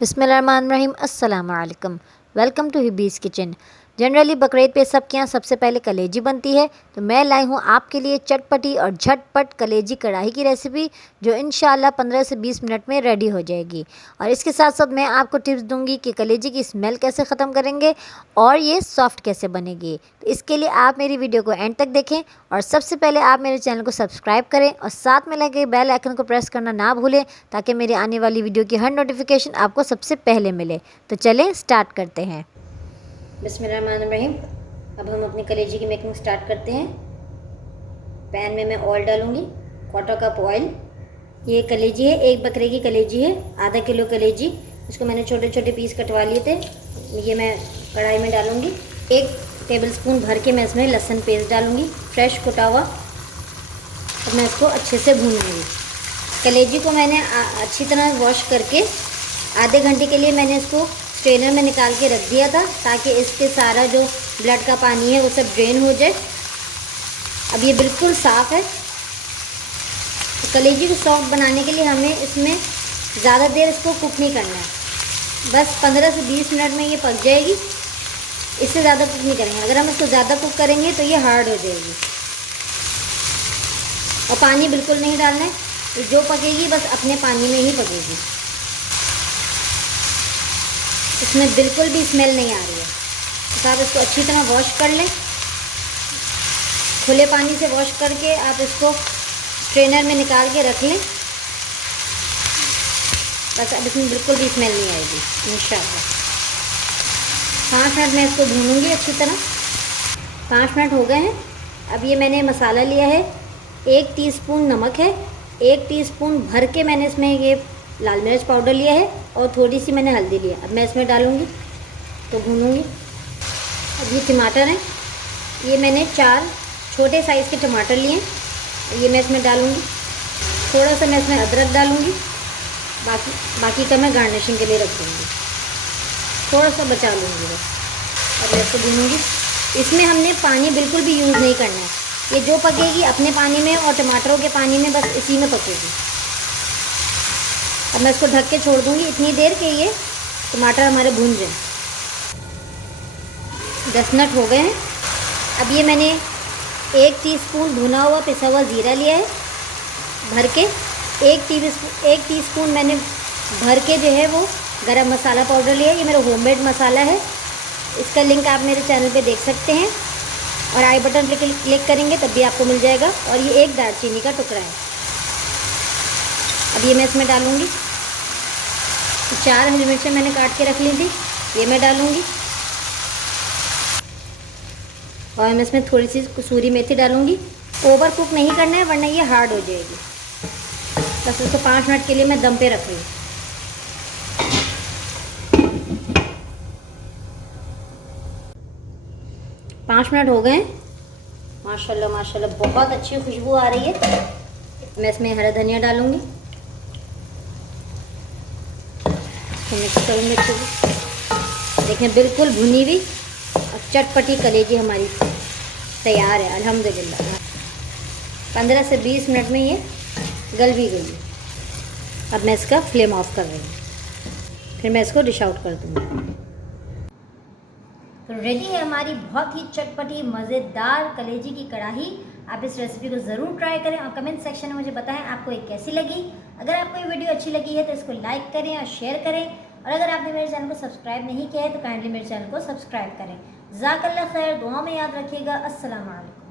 बिस्मिल्लाहिर्रहमानिर्रहीम। अस्सलाम वालेकुम। वेलकम टू हिबीज़ किचन। जनरली बकरीद पे सबके यहाँ सबसे पहले कलेजी बनती है, तो मैं लाई हूँ आपके लिए चटपटी और झटपट कलेजी कढ़ाई की रेसिपी, जो इंशाल्लाह 15 से 20 मिनट में रेडी हो जाएगी। और इसके साथ साथ मैं आपको टिप्स दूंगी कि कलेजी की स्मेल कैसे ख़त्म करेंगे और ये सॉफ्ट कैसे बनेगी। तो इसके लिए आप मेरी वीडियो को एंड तक देखें और सबसे पहले आप मेरे चैनल को सब्सक्राइब करें और साथ में लगे बेल आइकन को प्रेस करना ना भूलें, ताकि मेरी आने वाली वीडियो की हर नोटिफिकेशन आपको सबसे पहले मिले। तो चलें स्टार्ट करते हैं। बिस्मिल्लाहिर्रहमानिर्रहीम। अब हम अपनी कलेजी की मेकिंग स्टार्ट करते हैं। पैन में मैं ऑयल डालूंगी, 1/4 कप ऑयल। ये कलेजी है, एक बकरे की कलेजी है, आधा किलो कलेजी। इसको मैंने छोटे छोटे पीस कटवा लिए थे। ये मैं कढ़ाई में डालूंगी। 1 टेबलस्पून भर के मैं इसमें लहसुन पेस्ट डालूंगी, फ्रेश कुटा हुआ। अब मैं इसको अच्छे से भूनूंगी। कलेजी को मैंने अच्छी तरह वॉश करके आधे घंटे के लिए मैंने इसको स्ट्रेनर में निकाल के रख दिया था, ताकि इसके सारा जो ब्लड का पानी है वो सब ड्रेन हो जाए। अब ये बिल्कुल साफ़ है। तो कलेजी को सॉफ्ट बनाने के लिए हमें इसमें ज़्यादा देर इसको कुक नहीं करना है, बस 15 से 20 मिनट में ये पक जाएगी। इससे ज़्यादा कुक नहीं करेंगे। अगर हम इसको ज़्यादा कुक करेंगे तो ये हार्ड हो जाएगी। और पानी बिल्कुल नहीं डालना है, जो पकेगी बस अपने पानी में ही पकेगी। इसमें बिल्कुल भी स्मेल नहीं आ रही है। तो आप इसको अच्छी तरह वॉश कर लें। खुले पानी से वॉश करके आप इसको स्ट्रेनर में निकाल के रख लें। बस अब इसमें बिल्कुल भी स्मेल नहीं आएगी इंशाअल्लाह। 5 मिनट मैं इसको भूनूंगी अच्छी तरह। 5 मिनट हो गए हैं। अब ये मैंने मसाला लिया है, 1 टीस्पून नमक है, 1 टीस्पून भर के मैंने इसमें ये लाल मिर्च पाउडर लिया है और थोड़ी सी मैंने हल्दी लिया। अब मैं इसमें डालूँगी तो भूनूँगी। अब ये टमाटर हैं, ये मैंने 4 छोटे साइज़ के टमाटर लिए, ये मैं इसमें डालूँगी। थोड़ा सा मैं इसमें अदरक डालूँगी, बाकी का मैं गार्निशिंग के लिए रख दूँगी। थोड़ा सा बचा लूँगी बस। अब मैं इसको भूनूँगी। इसमें हमने पानी बिल्कुल भी यूज़ नहीं करना है। ये जो पकेगी अपने पानी में और टमाटरों के पानी में, बस इसी में पकेगी। अब मैं इसको ढक के छोड़ दूँगी इतनी देर के ये टमाटर हमारे भून जाए। 10 मिनट हो गए हैं। अब ये मैंने 1 टीस्पून भुना हुआ पिसा हुआ ज़ीरा लिया है भर के। 1 टीस्पून मैंने भर के जो है वो गरम मसाला पाउडर लिया है। ये मेरा होममेड मसाला है। इसका लिंक आप मेरे चैनल पे देख सकते हैं, और आई बटन पे क्लिक करेंगे तब भी आपको मिल जाएगा। और ये 1 दालचीनी का टुकड़ा है। अब ये मैं इसमें डालूँगी। 4 हरी मिर्चें मैंने काट के रख ली थी, ये मैं डालूँगी। और मैं इसमें थोड़ी सी कसूरी मेथी डालूँगी। ओवर कुक नहीं करना है, वरना ये हार्ड हो जाएगी। बस इसको 5 मिनट के लिए मैं दम पे रख रही हूँ। 5 मिनट हो गए। माशाल्लाह माशाल्लाह बहुत अच्छी खुशबू आ रही है। मैं इसमें हरा धनिया डालूँगी। तो मिक्स करूँगी अच्छे से। देखें बिल्कुल भुनी हुई और चटपटी कलेजी हमारी तैयार है अल्हम्दुलिल्लाह। 15 से 20 मिनट में ये गल भी गई है। अब मैं इसका फ्लेम ऑफ कर रही हूँ, फिर मैं इसको डिश आउट कर दूँगी। तो रेडी है हमारी बहुत ही चटपटी मज़ेदार कलेजी की कढ़ाई। आप इस रेसिपी को ज़रूर ट्राई करें और कमेंट सेक्शन में मुझे बताएं आपको ये कैसी लगी। अगर आपको ये वीडियो अच्छी लगी है तो इसको लाइक करें और शेयर करें, और अगर आपने मेरे चैनल को सब्सक्राइब नहीं किया है तो काइंडली मेरे चैनल को सब्सक्राइब करें। जज़ाकल्लाह खैर, दुआ में याद रखिएगा। अस्सलाम वालेकुम।